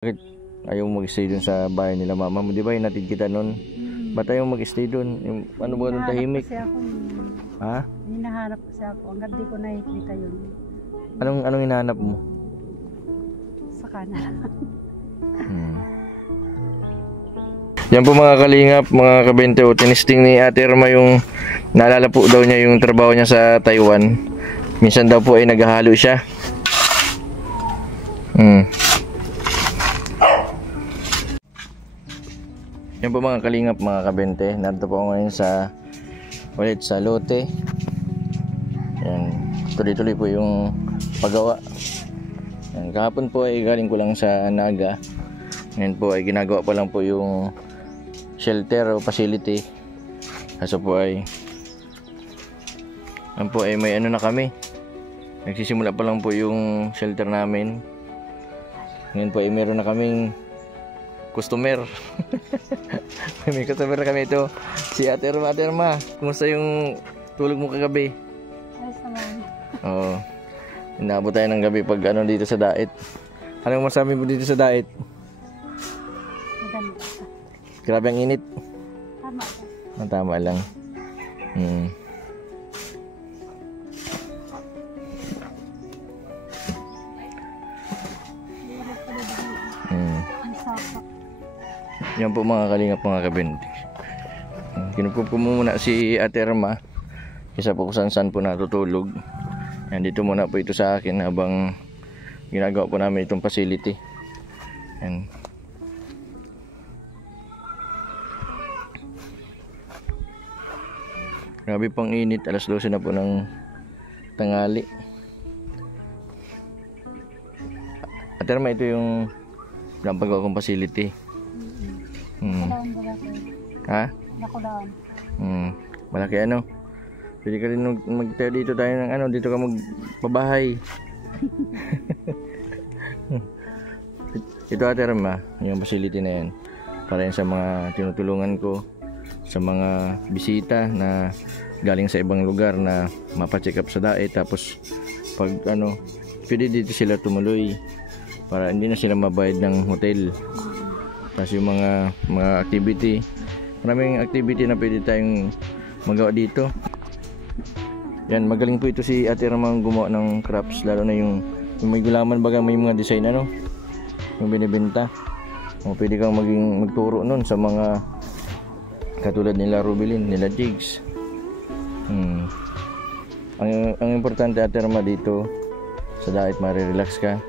Bakit ayaw mag-stay dun sa bahay nila mama mo? Di ba hinatid kita nun? Ba't ayaw mag-stay dun? Yung, ano ba dun tahimik? Kasi ako, Ha? hinahanap kasi ako. Hanggang di ko nakikita yun. Anong hinahanap mo? Sa kanan. Yan po mga kalingap, mga kabente, tinisting ni Ate Irma yung naalala po daw niya yung trabaho niya sa Taiwan. Minsan daw po ay naghahalo siya. Yan po mga kalingap, mga kabente, narito po ako ngayon ulit sa lote. Yan, tuloy-tuloy po yung paggawa. Yan, kahapon po ay galing ko lang sa Naga. Ngayon po ay ginagawa pa lang po yung shelter o facility. Kaso po ay may ano na kami. Nagsisimula pa lang po yung shelter namin. Ngayon po ay meron na kaming customer. May customer na kami ito. Si Ate Irma. Ate Irma, kumusta yung tulog mo kagabi? Ayos naman. Oo. Inaabot tayo ng gabi pag ano dito sa Dait. Anong masabi mo dito sa Dait? Maganda. Grabe ang init. Tama. Tama lang. Yan po mga kalingap, mga kabente. Kinukup ko muna si Ate Irma. Isa po kung saan po natutulog. Yan, dito muna po ito sa akin habang ginagawa po namin itong facility. Yan. Grabe pang init, alas 12 na po ng tanghali. Ate Irma, ito yung pagawa kong facility. Nakulaan ba ako? Ha? Nakulaan. Malaki ano? Pwede ka rin magtayo dito tayo ng ano, dito ka magpabahay. Ito Ate Irma, yung facility na yan. Para yan sa mga tinutulungan ko, sa mga bisita na galing sa ibang lugar na mapacheck up sa Dait. Tapos pag ano, pwede dito sila tumuloy para hindi na sila mabayad ng hotel. Tapos yung mga activity, maraming activity na pwede tayong magawa dito. Yan, magaling po ito si Ate Irma gumawa ng crafts, lalo na yung may gulaman baga, may mga design ano, yung binibenta. O, pwede kang magturo nun sa mga katulad nila Rubilin, nila Jigs. Ang importante Ate Irma dito sa Dait, marirelax ka.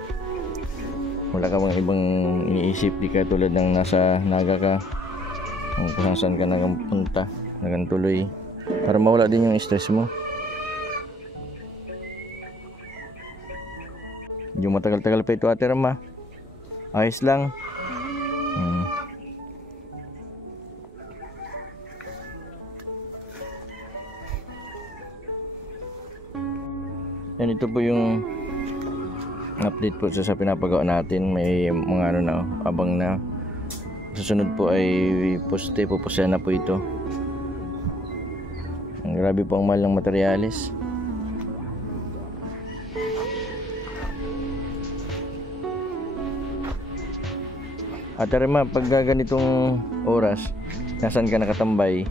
Wala ka bang ibang iniisip, di ka tulad ng nasa Naga ka, kung saan ka nagpunta, nagantuloy, para mawala din yung stress mo. Yung matagal-tagal pa ito Ate Irma, ayos lang. Yan, ito po yung update po sa pinapagawa natin. May mga ano na, abang na. Susunod po ay pupusayan na po ito. Ang grabe po ang mahal ng materyales. Ate Irma, pag ganitong oras, nasaan ka nakatambay?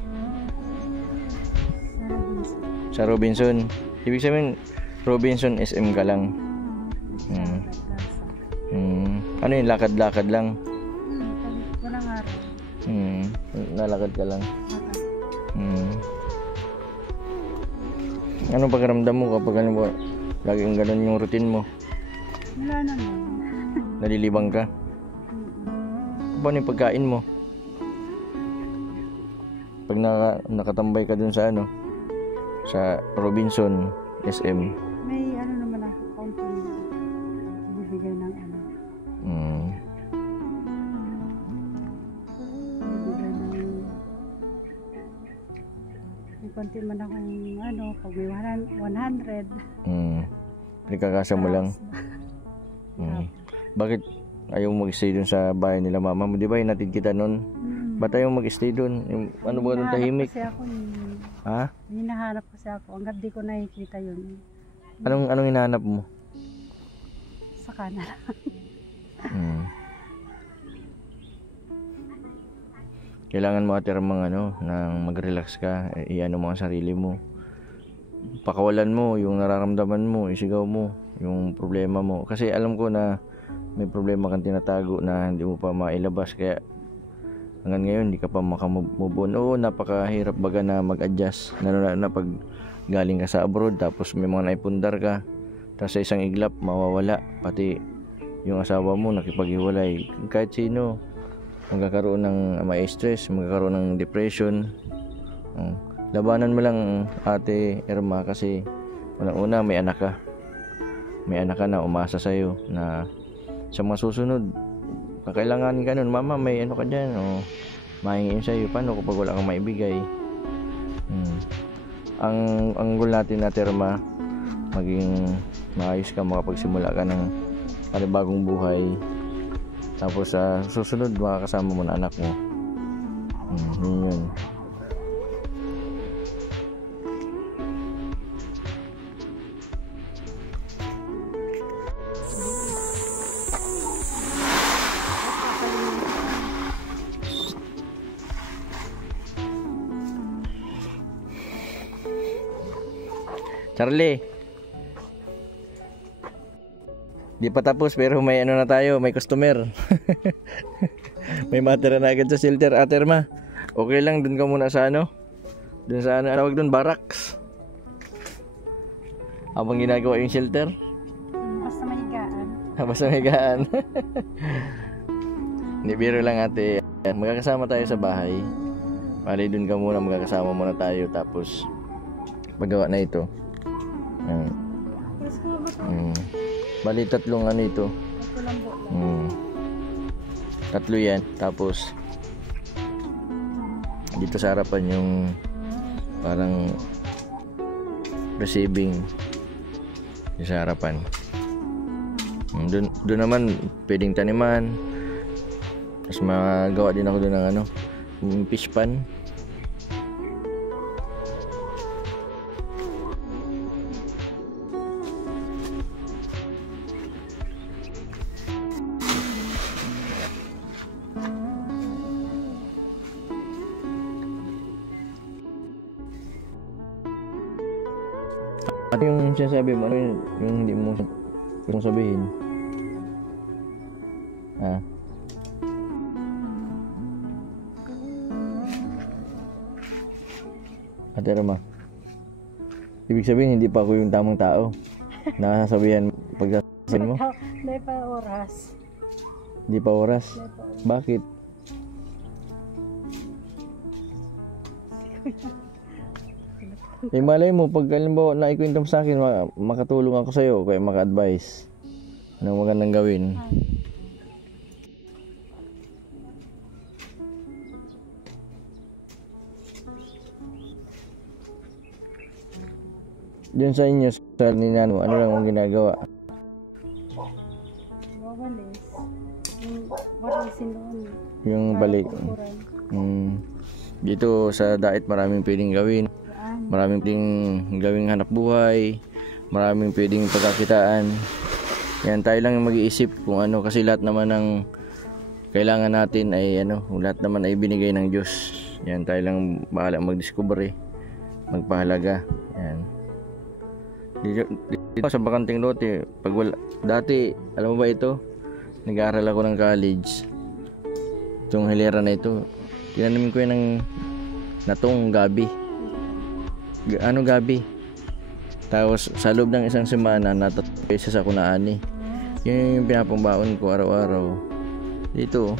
Sa Robinson. Ibig sabihin, Robinson SM ka lang. Ano yun, lakad-lakad lang? Walang araw. Nalakad ka lang. Anong pakiramdam mo kapag ano ba, laging ganun yung routine mo? Wala naman. Nalilibang ka? Paano yung pagkain mo? Pag nakatambay ka dun sa ano, sa Robinson SM, May ano naman ako, kaunting bibigay ng ano. Bibigay ng may konti man akong ano, pag may 100. Pinagkakasa mo lang. Bakit ayaw mag-stay dun sa bahay nila mama mo? Di ba hinatid kita nun? Ba't ayaw mag-stay dun? Yung, ano ba dun tahimik? Kasi ako, ha? hinahanap kasi ako. Hanggang di ko nakikita yun. Anong hinahanap mo? Sa kanan. kailangan mo Ate Erma nang mag-relax ka, iano mo ang sarili mo. Pakawalan mo yung nararamdaman mo, isigaw mo yung problema mo. Kasi alam ko na may problema kang tinatago na hindi mo pa mailabas, kaya hanggang ngayon hindi ka pa makamove on. Oo, napakahirap baga na mag-adjust, lalo na pag galing ka sa abroad, tapos may mga naipundar ka, tapos sa isang iglap mawawala, pati yung asawa mo nakipaghiwalay. Kahit sino magkakaroon ng may stress, magkakaroon ng depression. Labanan mo lang Ate Erma, kasi unang-una may anak ka. May anak ka na umasa sa'yo na sa mga susunod kakailanganin ka nun. Mama, may ano ka dyan, mahingin sa'yo. Paano kapag wala kang maibigay? Ang goal natin Ate Erma, maging maayos ka, makapagsimula ka ng panibagong buhay. Tapos sa susunod makakasama mo na anak mo. Yun. Charlie, di pa tapos pero may ano na tayo, may customer. May matira na agad sa shelter. Ate Erma, okay lang dun ka muna sa dun sa tawag dun, barracks, habang ginagawa yung shelter. Basta mahigaan. Basta mahigaan. Hindi, biro lang ate. Magkakasama tayo sa bahay. Bali dun ka muna, magkakasama muna tayo, tapos magawa na ito. Bali tatlong ito. Tatlo yan. Tapos dito sa harapan yung parang receiving sa harapan. Doon naman pwedeng taniman. Tapos magawa din ako doon ng yung fish pan. At yung sinasabi mo, yung hindi mo gustong sabihin? Ate Erma, ibig sabihin hindi pa ako yung tamang tao na sasabihan pagsasabihin mo? Hindi pa oras. Hindi pa oras? Bakit? Malay mo, pag halimbawa naikwento mo sa akin, makatulong ako sa'yo, kaya maka-advise ng magandang gawin. Diyan sa inyo, sa ninano, ano lang ang ginagawa? Wawalis. Yung walisin doon. Yung balik. Dito sa Dait maraming pwedeng gawin. Maraming pwedeng gawing hanap buhay. Maraming pwedeng pagkakitaan. Yan, tayo lang mag-iisip kung ano, kasi lahat naman ng kailangan natin ay lahat naman ay binigay ng Diyos. Yan, tayo lang bahala mag-discover, magpahalaga. Yan. Dito sa bakanting lote, dati, alam mo ba ito? Nag-aaral ako ng college. Itong hilera na ito, tinanim ko yan ng gabi. Gabi? Tapos sa loob ng isang semana, isa ako na ani. Yun yung pinapambaon ko araw-araw. Dito,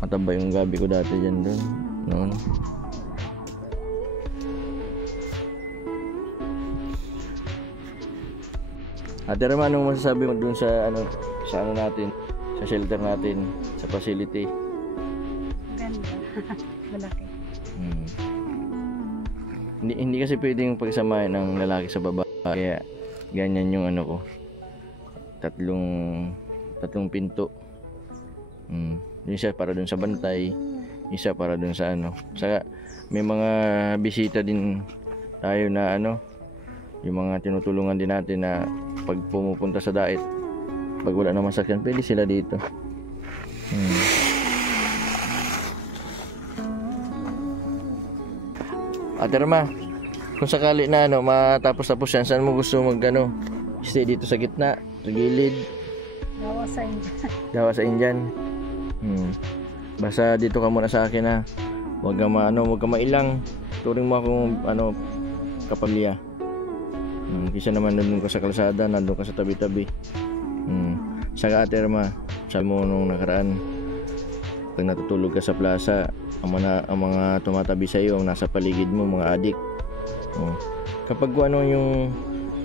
mataba yung gabi ko dati dyan doon. Noon. Ate Erma, anong masasabi mo dun sa natin, sa shelter natin, sa facility? Ganda. Malaki. Hindi kasi pwedeng pagsamahin ng lalaki sa babae, kaya ganyan yung ko. Tatlong pinto. Isa para dun sa bantay, isa para dun sa Saka may mga bisita din tayo na yung mga tinutulungan din natin na pag pumupunta sa Dait, pag wala namang sakyan, pwede sila dito. Ate Irma, kung sakali na matapos-tapos yan, saan mo gusto stay dito sa gitna, sa gilid? Gawa sa inyo. Gawa sa Indian. Basta dito ka muna sa akin ha. Huwag ka mailang. Turing mo akong kapamilya. Kisa naman nandun ka sa kalsada, nandun ka sa tabi-tabi. Saka Ate Irma, sabi mo nung nakaraan, pag natutulog ka sa plaza, ang mga tumatabi sa iyo, ang nasa paligid mo, mga adik. Kapag yung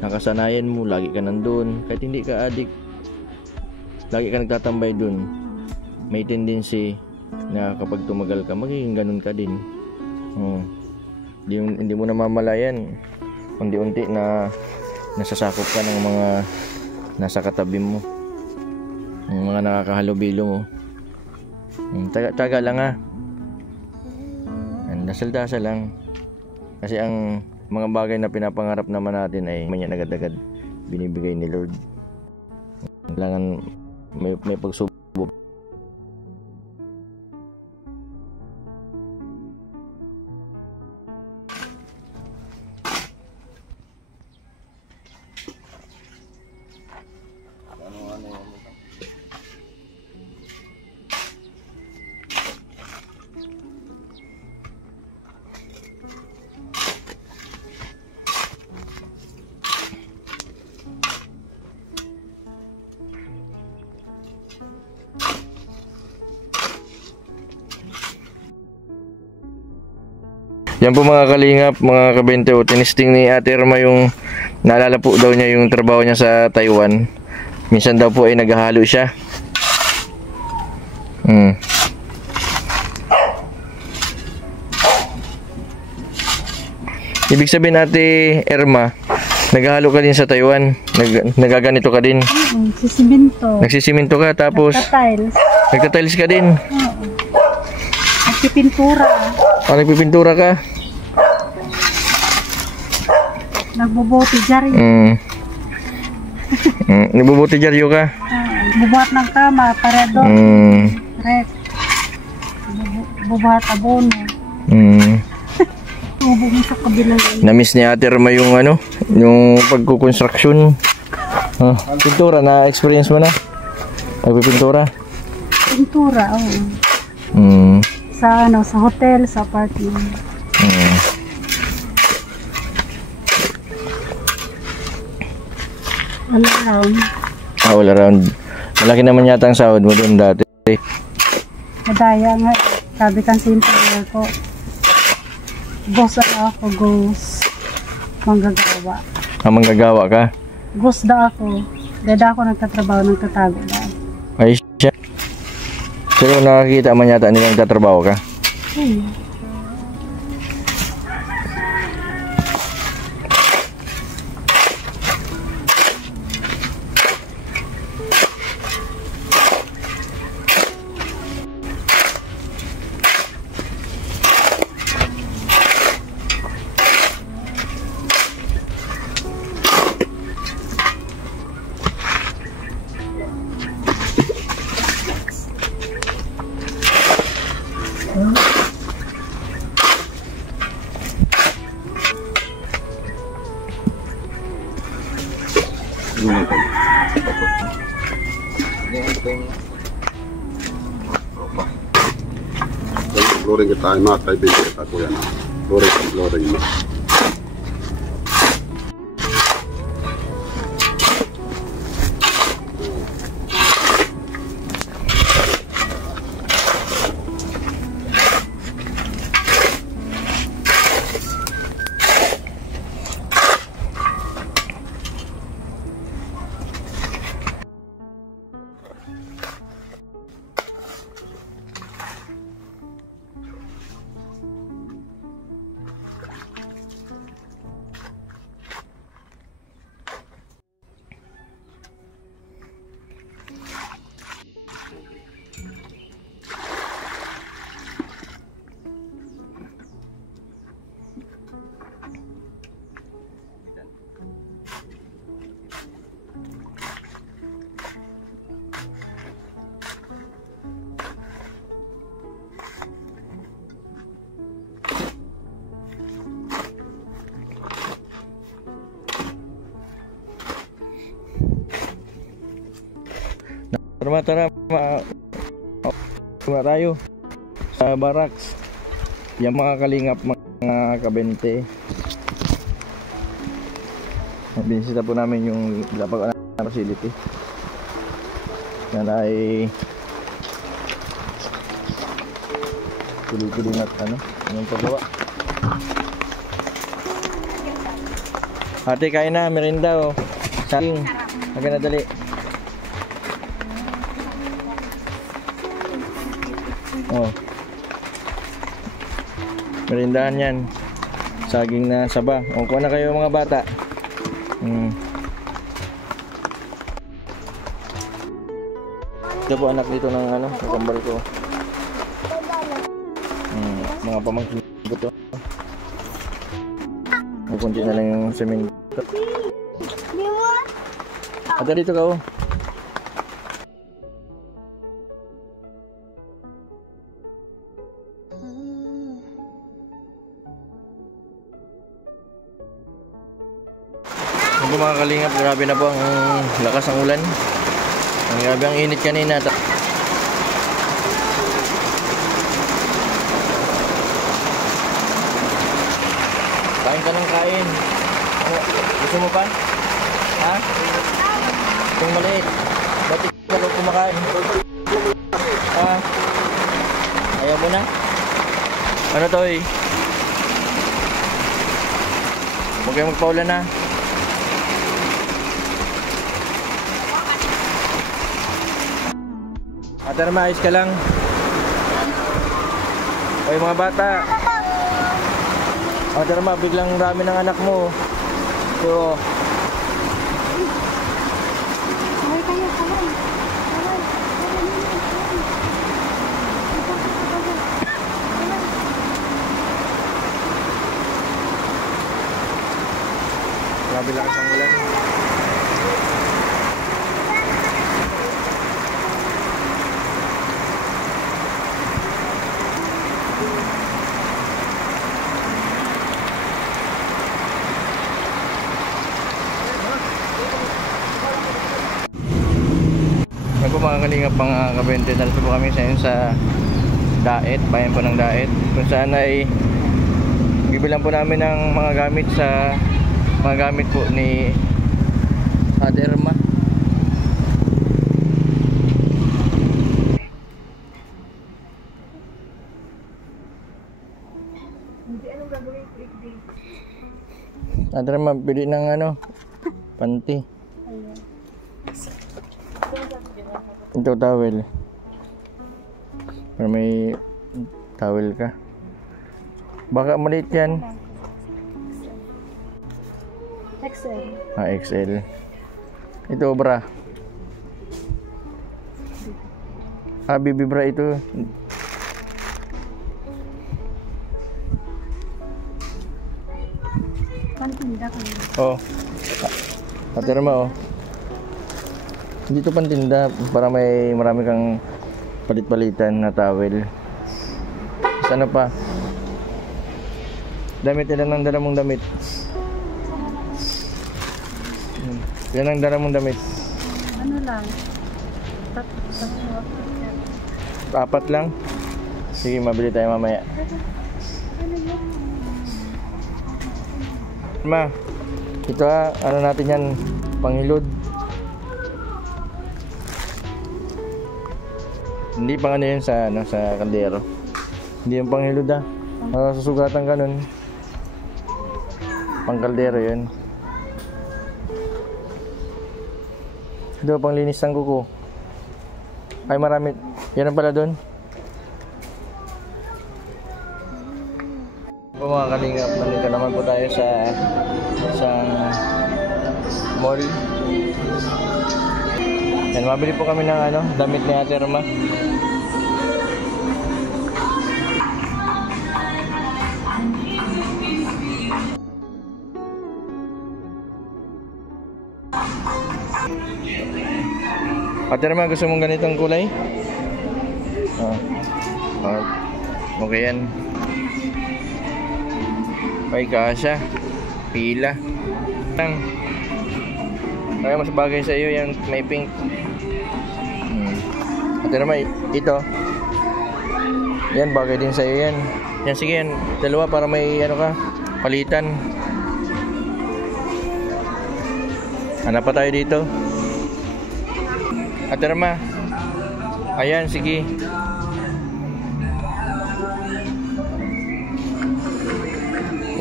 nakasanayan mo, lagi ka nandun, kahit hindi ka adik, lagi ka nagtatambay dun, may tendency na kapag tumagal ka, magiging ganun ka din. Hindi mo namamalayan, unti-unti na nasasakop ka ng mga nasa katabi mo, ng mga nakakahalubilo mo. Taga lang ha. Dasal-dasal lang. Kasi ang mga bagay na pinapangarap naman natin ay manya agad-agad binibigay ni Lord. Kailangan may pagsubok. Yan po mga kalingap, mga kabenteo, tinisting ni Ate Irma yung naalala po daw niya yung trabaho niya sa Taiwan. Minsan daw po ay naghahalo siya. Ibig sabihin Ate Irma, naghahalo ka din sa Taiwan, nagaganito ka din. Sisiminto. Nagsisiminto ka tapos Nagtatiles. nagtatiles ka din. Nagpipintura. Nagpipintura ka? Nagbubuti jari. Nagbubuti dyaryo ka? Bubuhat ng kama, paredor. Rep. Bubuhat abono. Bubugin sa kabilang. Na-miss ni Ate Irma yung yung pagkukonstruksyon. Pintura, na-experience mo na? Nagpipintura? Pintura, sa hotel, sa apartment. All around. All around. Malaki naman yata ang sahod mo doon dati. Madaya nga. Sabi kang simple ko. Boss ako, ghost. Manggagawa. Manggagawa ka? Ghost da ako. Dada ako nagtatrabaho ng tatago da. Ay siya. Pero nakakita man yata nilang nagtatrabaho ka? Flooring kita ay mga kaibigan kita ko yan. Flooring mo. Tara, tayo sa barracks. Yung mga kalingap, mga kabente. Binisita po namin yung lapag facility. Yan ay tuloy-tuloy na anong paggawa. Ate, kain na, merinda oh. Saging, agad na dali. Oh. Merindahan yan. Saging na saba. O, kuha na kayo mga bata. Ito po anak dito ng kambal ko. Mga pamangkin ko to. Kunti na lang yung semento. Ada dito ka oh. Ano po mga kalingap, grabe na po ang lakas ng ulan. Ang grabe ang init kanina. Kain ka ng kain. Ano, gusto mo pa? Ha? Itong maliit. Ba't ka daw kumakain? Ha? Ayaw mo na? Ano to eh? Huwag kayong magpaulan na. Ate, maayos ka lang. Oy mga bata. Ate, biglang dami ng anak mo. So, grabe lakas ang ulan. Yan po mga kalingap, mga kabente, nalito po kami sa Daet, bayan po ng Daet, kung saan ay bibilang po namin ng mga gamit sa mga gamit po ni Ate Irma. Ate Irma, pili ng panty. Ito towel. Pero may towel ka. Baka maliit yan. XL. XL. Ito bra. Baby bra ito. Pantinda ko. Oh. Ate Irma oh. Dito pantinda para may marami kang palit-palitan na towel. Sana pa? Damit, ilan ang dala mong damit? Ilan ang dala mong damit? Ano lang? Apat lang? Sige, mabili tayo mamaya. Ma, ito ano natin yan, panghilod. Hindi pang yun sa kaldero. Hindi yung panghilod susugatan ka nun. Pang kaldero yun. Ito pang linis ng kuko. Ay marami. Yan ang pala dun. Po mga kalingap, nandito naman po tayo sa isang mall. Yan, mabili po kami ng damit ni Ate Irma. Ate Irma, gusto mong ganitong kulay? Okay yan. Ay, kasha. Pila. Kaya mas bagay sa iyo yan, may pink. Ate Rama, ito. Yan, bagay din sa'yo yan. Yan, sige yan. Dalawa para may ano ka, palitan. Hanap pa tayo dito. Ate Rama. Ayan, sige.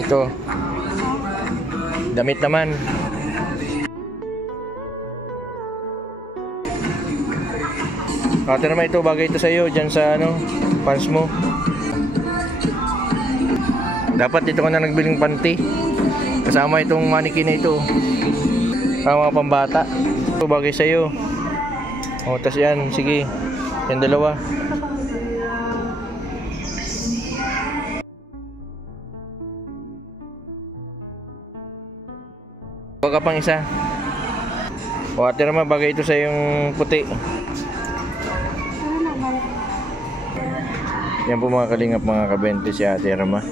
Ito. Damit naman. Ate naman, ito bagay ito sa iyo diyan sa ano, pants mo. Dapat dito ka na nagbiling panty. Kasama itong mannequin na ito. Para mga pambata. Ito bagay sa iyo. O, tas yan, sige. Yan dalawa. Huwag ka pang isa. O, ate naman, bagay ito sa yung puti. Yan po mga kalingap, mga kabente, si Ate Rama.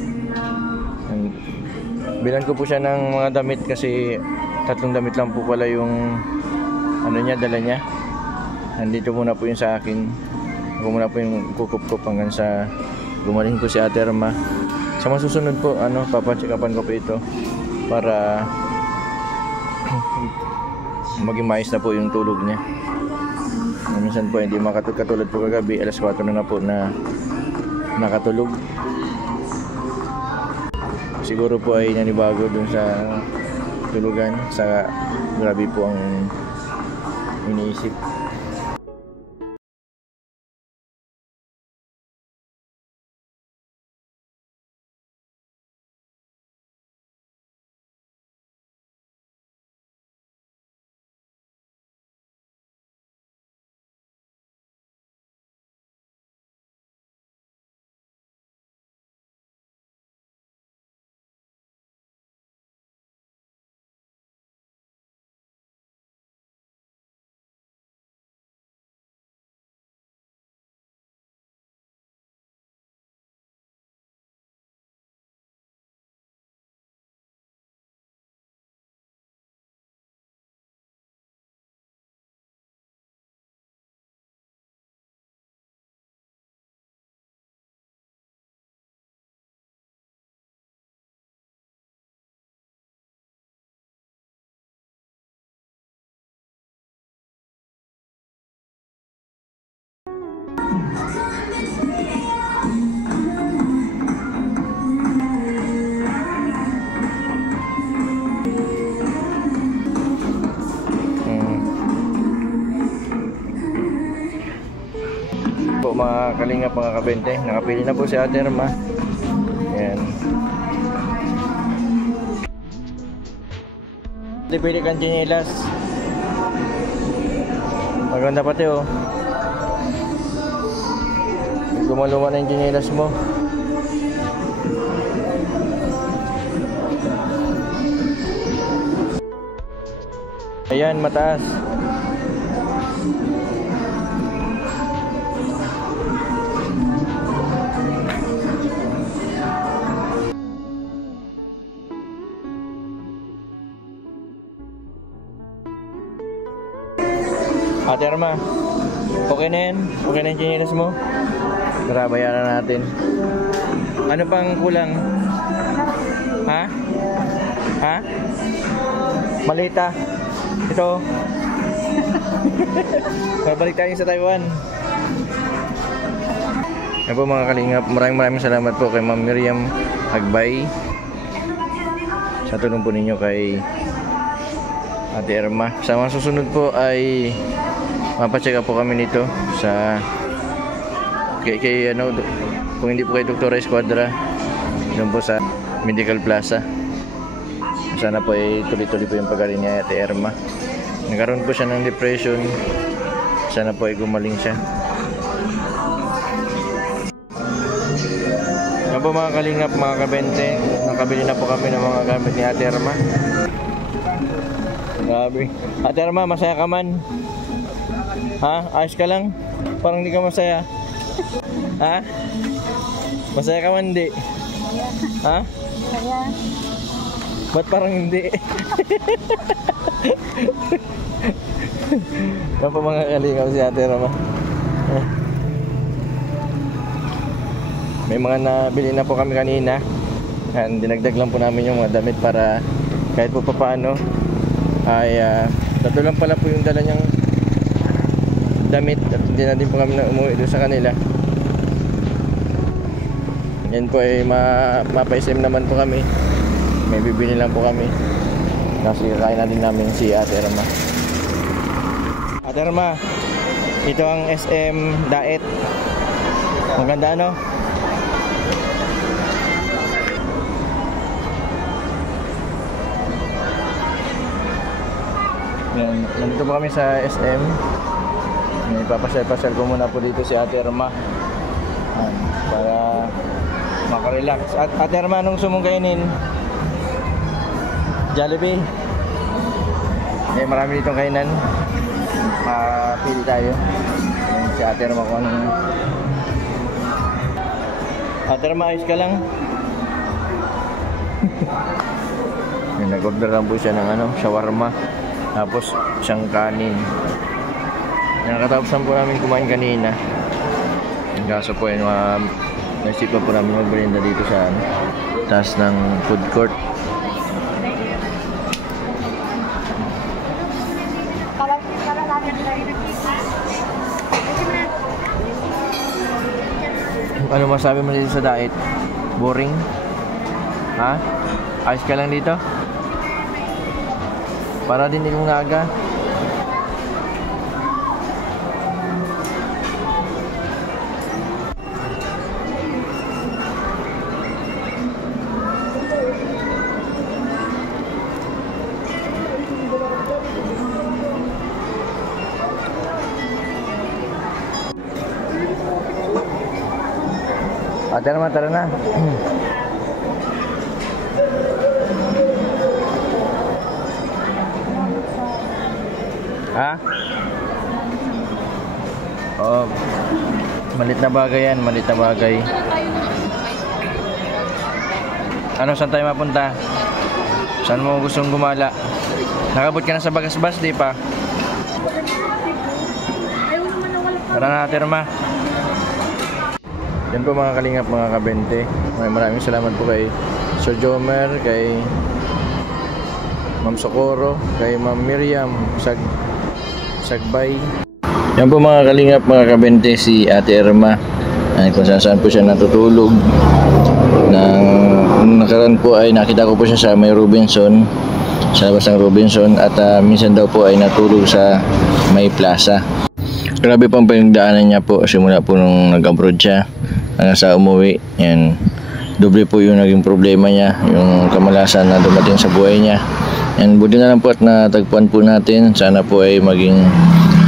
Bilan ko po siya ng mga damit kasi 3 damit lang po pala yung ano niya, dala niya. Nandito muna po yun sa akin. Ako muna po yung kukup-kup hanggang sa gumaling ko si Ate Rama. Sa mga susunod po, papacheck-upan ko po ito para maging maayos na po yung tulog niya. Minsan po hindi makatulad po kagabi, alas 4 na po na nakatulog. Siguro po ay nanibago dun sa tulugan, sa grabe po ang iniisip. Po mga kalingap, mga kabente, nakapili na po si Ate Rama. Yan. Pili kang chinelas. Maganda pati oh. Lumaluma na yung chinelas mo. Ayan, mataas. Ate Rama, okay na yan? Okay na yung chinelas mo? Tara, bayaran natin. Ano pang kulang? Ha? Ha? Malita. Ito. Babalik tayo sa Taiwan. Yan po mga kalingap, maraming salamat po kay Ma'am Miriam Hagbay sa tulong po ninyo kay Ate Rama. Sa mga susunod po ay mapacheck up po kami nito sa kay ano, kung hindi po kay Dr. Esquadra, doon po sa Medical Plaza. Sana po ay tuloy-tuloy po yung pagaling niya Ate Rama. Nagkaroon po siya ng depression. Sana po ay gumaling siya. Yan po mga kalingap, mga kabente, nakabili na po kami ng mga gamit ni Ate Rama. Grabe. Ate Rama, masaya ka man? Ha? Ayos ka lang? Parang hindi ka masaya. Ha? Masaya ka man, hindi? Ha? Kaya, Ba't parang hindi? Yan po mga kalingap si Ate Rama. May mga nabili na po kami kanina. Yan, dinagdag lang po namin yung mga damit para kahit po papaano ay tatlo lang pala po yung dala niyang damit at hindi na din po kami na umuwi doon sa kanila. Yan po ay mapa-SM naman po kami. May bibili lang po kami. Kasi kakain na din namin si Ate Irma. Ate Irma, ito ang SM Daet. Maganda no? Yan, nandito po kami sa SM. Ipapasal-pasal ko muna po dito si Ate Irma. Yan, para makarelax. Ate Irma, anong gusto mong kainin? Jollibee. Eh, marami ditong kainan. Pili tayo. Yan, si Ate Irma kung anong... Ate Irma, ayos ka lang. Yan, nag-order lang po siya ng shawarma. Tapos isang kanin. Nakatapos lang po namin kumain kanina. Yung kaso po yun, naisipan po namin mag-merienda dito sa taas ng food court. Ano masabi mo dito sa diet? Boring? Ha? Ayos ka lang dito? Para din yung aga. Ate Irma, tara na. Ha? Oh, malit na bagay yan, malit na bagay. Ano, saan tayo mapunta? Saan mo gustong gumala? Nakabot ka na sa Bagasbas, di pa? Tara na, Ate Irma. Yan po mga kalingap, mga kabente. Maraming salamat po kay Sir Jomer, kay Ma'am Socorro, kay Ma'am Miriam Sagbay. Yan po mga kalingap, mga kabente, si Ate Irma. Ay, kung saan po siya natutulog. Nung nakaraan po ay nakita ko po siya sa may Robinson, sa labas ng Robinson, at minsan daw po ay natulog sa may plaza. Grabe pang pinagdaanan niya po simula po nung nag-abroad siya hanggang sa umuwi. Yan, doble po yung naging problema niya, yung kamalasan na dumating sa buhay niya. And buti na lang po at natagpuan po natin. Sana po ay maging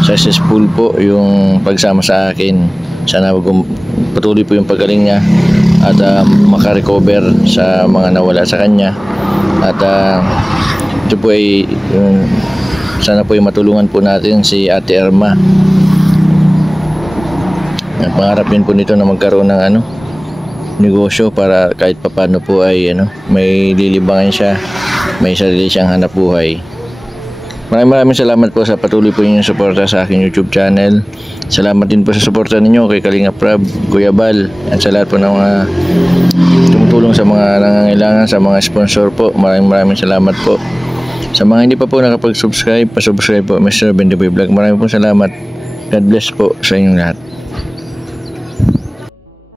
successful po yung pagsama sa akin. Sana patuloy po yung paggaling niya at makarecover sa mga nawala sa kanya. At ito po ay sana po ay matulungan po natin si Ate Irma. Pangarap din po nito na magkaroon ng negosyo para kahit papano po ay may lilibangan siya, may sarili siyang hanap buhay. Maraming salamat po sa patuloy po ninyong suporta sa aking YouTube channel. Salamat din po sa suporta ninyo kay Kalinga Prab, Kuya Bal, at sa lahat po ng mga tumutulong sa mga nangangailangan, sa mga sponsor po. Maraming salamat po. Sa mga hindi pa po nakapag-subscribe, pa-subscribe po, Mr. Bendiboy Vlog. Maraming po salamat. God bless po sa inyong lahat.